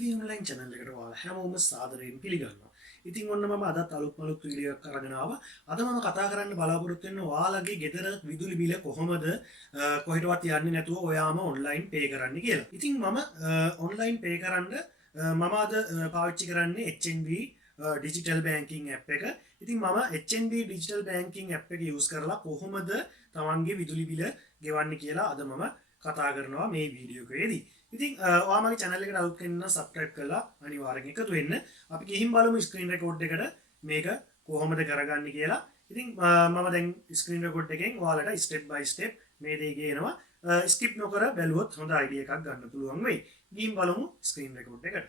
Eway online channel එකට ඔයාලා හැමෝම සාදරයෙන් පිළිගන්නවා. ඉතින් ඔන්න මම අදත් අලුත් වීඩියෝ එකක් අරගෙන ආවා. අද මම කතා කරන්න බලාපොරොත්තු වෙන්නේ ඔයාලගේ ගෙදර විදුලි බිල කොහොමද කොහෙටවත් යන්නේ නැතුව ඔයාම online pay කරන්න කියලා. ඉතින් මම online pay කරන්න මම අද පාවිච්චි කරන්නේ HNB Digital Banking App එක. ඉතින් මම HNB Digital Banking App එක use කරලා කොහොමද තමන්ගේ විදුලි බිල ගෙවන්නේ කියලා අද මම කතා කරනවා මේ වීඩියෝ එකේදී. ඉතින් ඔයා මගේ channel එකට අලුත් කෙනෙක් නම් subscribe කරලා අනිවාර්යෙන් එකතු වෙන්න. අපි ගිහින් බලමු screen record එකට මේක කොහොමද කරගන්නේ කියලා. ඉතින් මම දැන් screen record එකෙන් ඔයාලට step by step මේ දේ කියනවා. skip නොකර බැලුවොත් හොඳ idea එකක් ගන්න පුළුවන් වෙයි. ගිහින් බලමු screen record එකට.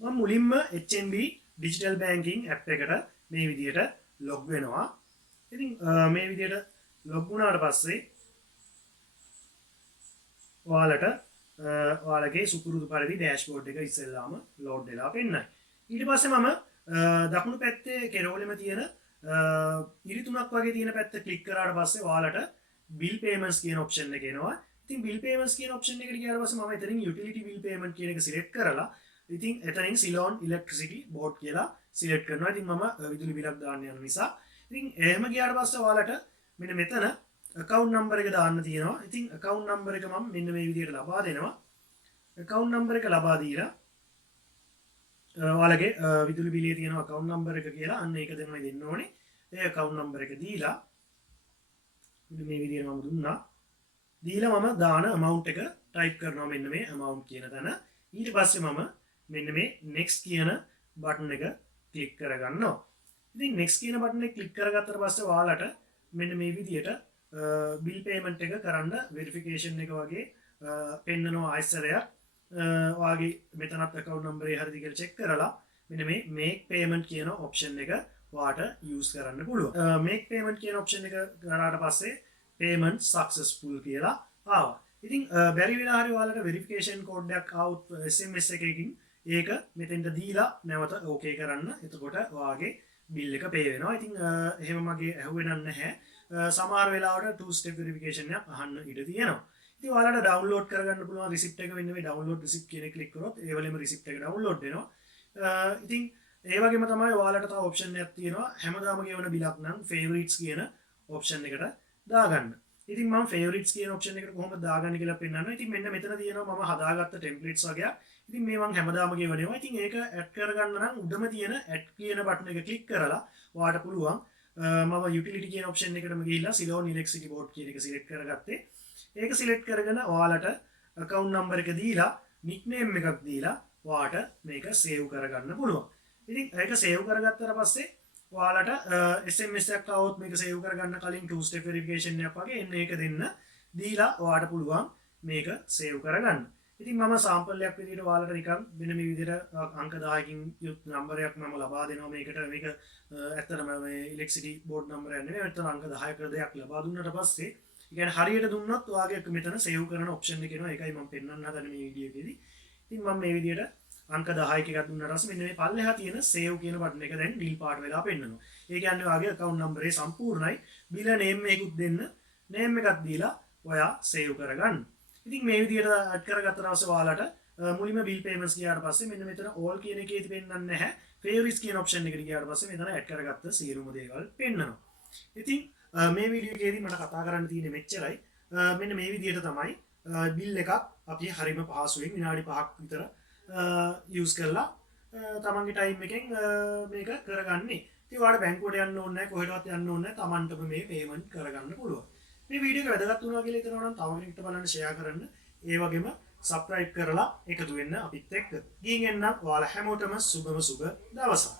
මම මුලින්ම HNB Digital Banking App එකට මේ විදිහට log වෙනවා. ඉතින් මේ විදිහට log වුණාට පස්සේ ඔයාලගේ සුපුරුදු පරිදි dashboard එක ඉස්සෙල්ලාම load වෙලා පෙන්නයි. ඊට පස්සේ මම දකුණු පැත්තේ කෙරවලෙම තියෙන ඉරි තුනක් වගේ තියෙන පැත්ත ක්ලික් කරාට පස්සේ ඔයාලට bill payments කියන option එක එනවා. ඉතින් bill payments කියන option එකට ගියාට පස්සේ මම එතනින් utility bill payment කියන එක select කරලා ඉතින් එතනින් Ceylon electricity board කියලා select කරනවා. ඉතින් මම විදුලි බිලක් දාන්න යන නිසා ඉතින් එහෙම ගියාට පස්සේ ඔයාලට මෙන්න මෙතන account number එක දාන්න තියෙනවා. ඉතින් account number එක මම මෙන්න මේ විදිහට ලබා දෙනවා. account number එක ලබා දීලා ඔයාලගේ විදුලි බිලේ තියෙන account number එක කියලා අන්න ඒක තමයි දෙන්න ඕනේ. ඒ account number එක දීලා මෙන්න මේ විදිහට මම දුන්නා. දීලා මම දාන amount එක type කරනවා මෙන්න මේ amount කියන තැන. ඊට පස්සේ මම මෙන්න මේ next කියන button එක click කරගන්නවා. ඉතින් next කියන button එක click කරගත්තට පස්සේ ඔයාලට මෙන්න මේ විදිහට bill payment එක කරන්න verification එක වගේ පෙන්නනවා ආයසරයක්. ඔයාගේ මෙතනත් account number එක හරියද කියලා check කරලා මෙන්න මේ make payment කියන option එක ඔයාට use කරන්න පුළුවන්. make payment කියන option එක කරාට පස්සේ payment successful කියලා ආවා. ඉතින් බැරි වෙලා හරි ඔයාලට verification code එකක් આવුත් SMS එකකින් ඒක මෙතෙන්ට දීලා නැවත okay කරන්න. එතකොට ඔයාගේ bill එක pay වෙනවා. ඉතින් එහෙම මගේ ඇහුවේ නැහැ. සමහර වෙලාවට two step verification එකක් අහන්න ඉඩ තියෙනවා. ඉතින් ඔයාලට download කරගන්න පුළුවන් receipt එක වෙන්න මේ download receipt කියන එක click කරොත් ඒ වලේම receipt එක download වෙනවා. ඉතින් ඒ වගේම තමයි ඔයාලට තව option එකක් තියෙනවා. හැමදාම ගෙවන බිලක් නම් favorites කියන option එකට දාගන්න. ඉතින් මම favorites කියන option එකට කොහොමද දාගන්නේ කියලා පෙන්නනවා. ඉතින් මෙන්න මෙතන තියෙනවා මම හදාගත්ත templates වගේක්. ඉතින් මේ මම හැමදාම ගෙවනවා. ඉතින් ඒක add කරගන්න නම් උඩම තියෙන add කියන button එක click කරලා ඔයාලට පුළුවන් මම utility කියන option එකටම ගිහිල්ලා Ceylon electricity board කියන එක select කරගත්තේ. ඒක select කරගෙන ඔයාලට account number එක දීලා nickname එකක් දීලා ඔයාලට මේක save කරගන්න පුළුවන්. ඉතින් ඒක save කරගත්තට පස්සේ ඔයාලට SMS එකක් આવොත් මේක save කරගන්න කලින් two step verification එකක් වගේ එන්න ඒක දෙන්න දීලා ඔයාලට පුළුවන් මේක save කරගන්න. ඉතින් මම sample එකක් විදිහට ඔයාලට නිකන් මෙන්න මේ විදිහට අංක 10කින් යුත් number එකක් මම ලබා දෙනවා මේකට. මේක ඇත්තටම මේ electricity board number එක නෙවෙයි. මෙතන අංක 10ක දෙයක් ලබා දුන්නාට පස්සේ ඒ කියන්නේ හරියට දුන්නොත් ඔයාගේ මෙතන save කරන option එක එනවා. ඒකයි මම පෙන්වන්න හදන්නේ මේ වීඩියෝ එකේදී. ඉතින් මම මේ විදිහට අංක 10ක එකක් දුන්නාට පස්සේ මෙන්න මේ පල්ලෙහා තියෙන save කියන button එක දැන් නිල් පාට වෙලා පෙන්නනවා. ඒ කියන්නේ ඔයාගේ account number එක සම්පූර්ණයි. bill name එකකුත් දෙන්න. name එකක් දීලා ඔයා save කරගන්න. ඉතින් මේ විදිහට add කරගත්තා පස්සේ ඔයාලට මුලින්ම bill payments ගියාට පස්සේ මෙන්න මෙතන all කියන එකේ පෙන්නන්නේ නැහැ. favorites කියන option එකට ගියාට පස්සේ මෙතන add කරගත්ත සියලුම දේවල් පෙන්නනවා. ඉතින් මේ වීඩියෝ එකේදී මට කතා කරන්න තියෙන්නේ මෙච්චරයි. මෙන්න මේ විදිහට තමයි bill එකක් අපි හරිම පහසුවෙන් විනාඩි 5ක් විතර use කරලා තමන්ගේ time එකෙන් මේක කරගන්නේ. ඉතින් ඔයාලට බැංකුවට යන්න ඕනේ නැහැ, කොහෙටවත් යන්න ඕනේ නැහැ. තමන්ටම මේ payment කරගන්න පුළුවන්. මේ වීඩියෝ එක වැදගත් වුණා කියලා හිතනවා නම් තව කෙනෙක්ට බලන්න share කරන්න. ඒ වගේම subscribe කරලා එකතු වෙන්න අපිත් එක්ක. ගිහින් එන්න ඔයාලා හැමෝටම සුබම සුබ දවසක්.